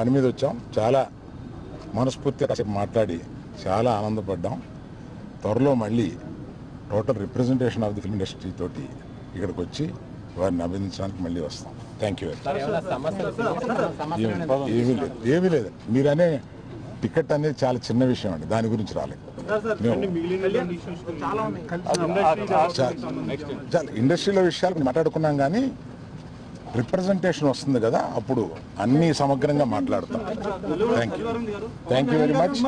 పని మీద వచ్చాం. చాలా మనస్ఫూర్తిగా కాసేపు మాట్లాడి చాలా ఆనందపడ్డాం. త్వరలో మళ్ళీ total representation of the film industry తోటి ఇక్కడికి వచ్చి వారిని అభినందించడానికి మళ్ళీ వస్తాం. Thank you. ఏమీ లేదు. మీరనే టికెట్ అనేది చాలా చిన్న విషయం అండి, దాని గురించి రాలేదు. ఇండస్ట్రీలో విషయాలు మాట్లాడుకున్నాం, కానీ రిప్రజెంటేషన్ వస్తుంది కదా, అప్పుడు అన్ని సమగ్రంగా మాట్లాడతాం. Thank you very much.